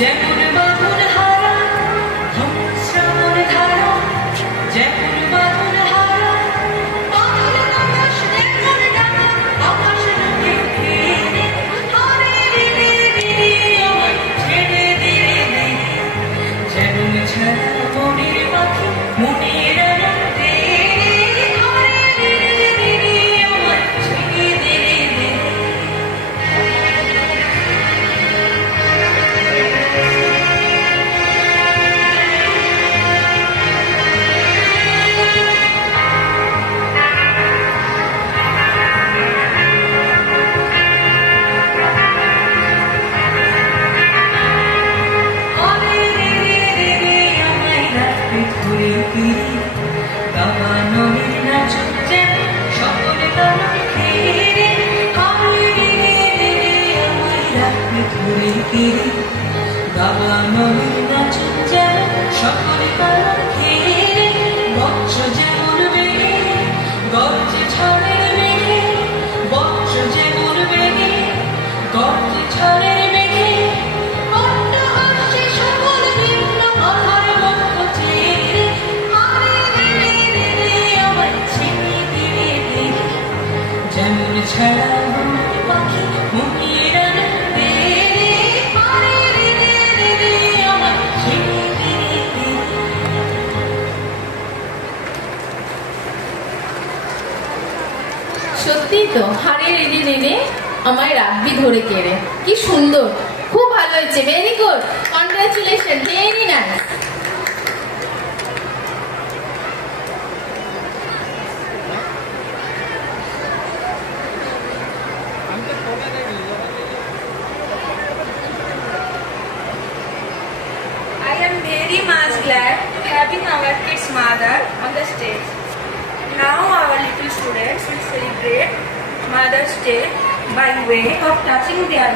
যেমন বাঁধন হারা শ্রাবণ ধারা, যেমন বাঁধন হারা বাঁধন আকাশ, যেমন ডানা আকাশ রূপে ফিরে, হারে রে রে রে আমার ছেড়ে দে রে, যেমন ছাড়া মনের পাখি মনের আনন্দে, হারে রে রে রে আমার ছেড়ে দে রে। ছাড়া পাখি মনের আনন্দে, হারে রে রে রে আমার ছেড়ে দে রে। সত্যি তো, হারে রে রে রে আমায় রাখবি ধরে কেড়ে। কি সুন্দর, খুব ভালো হয়েছে, very good, congratulation, very nice. I am very much glad having our kid's mother on the stage. Now our little students will celebrate Mother's Day by way of touching their